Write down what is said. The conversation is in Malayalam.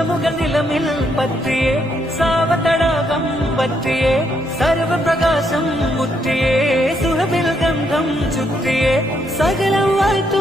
മലമുകൾ നിലമിൽ പറ്റിയേ സാവതടാകം പറ്റിയേ സർവപ്രകാശം മുറ്റിയേ സുഹബിൽ ഗന്ധം ചുറ്റിയേ സകലം വായ്ത്തു